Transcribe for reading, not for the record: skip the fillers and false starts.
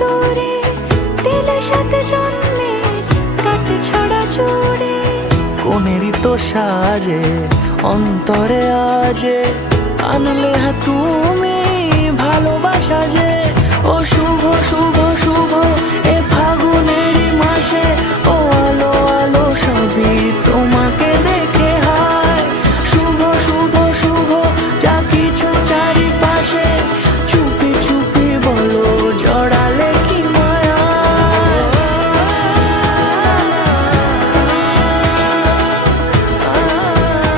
দূরে দিলে সাথে জন্মের কাট ছড়া জুড়ে। কোনেরই তো সাজে অন্তরে আজে আনলে হ্যাঁ তুমি ভালোবাসা যে। ও শুভ শুভ শুভ এ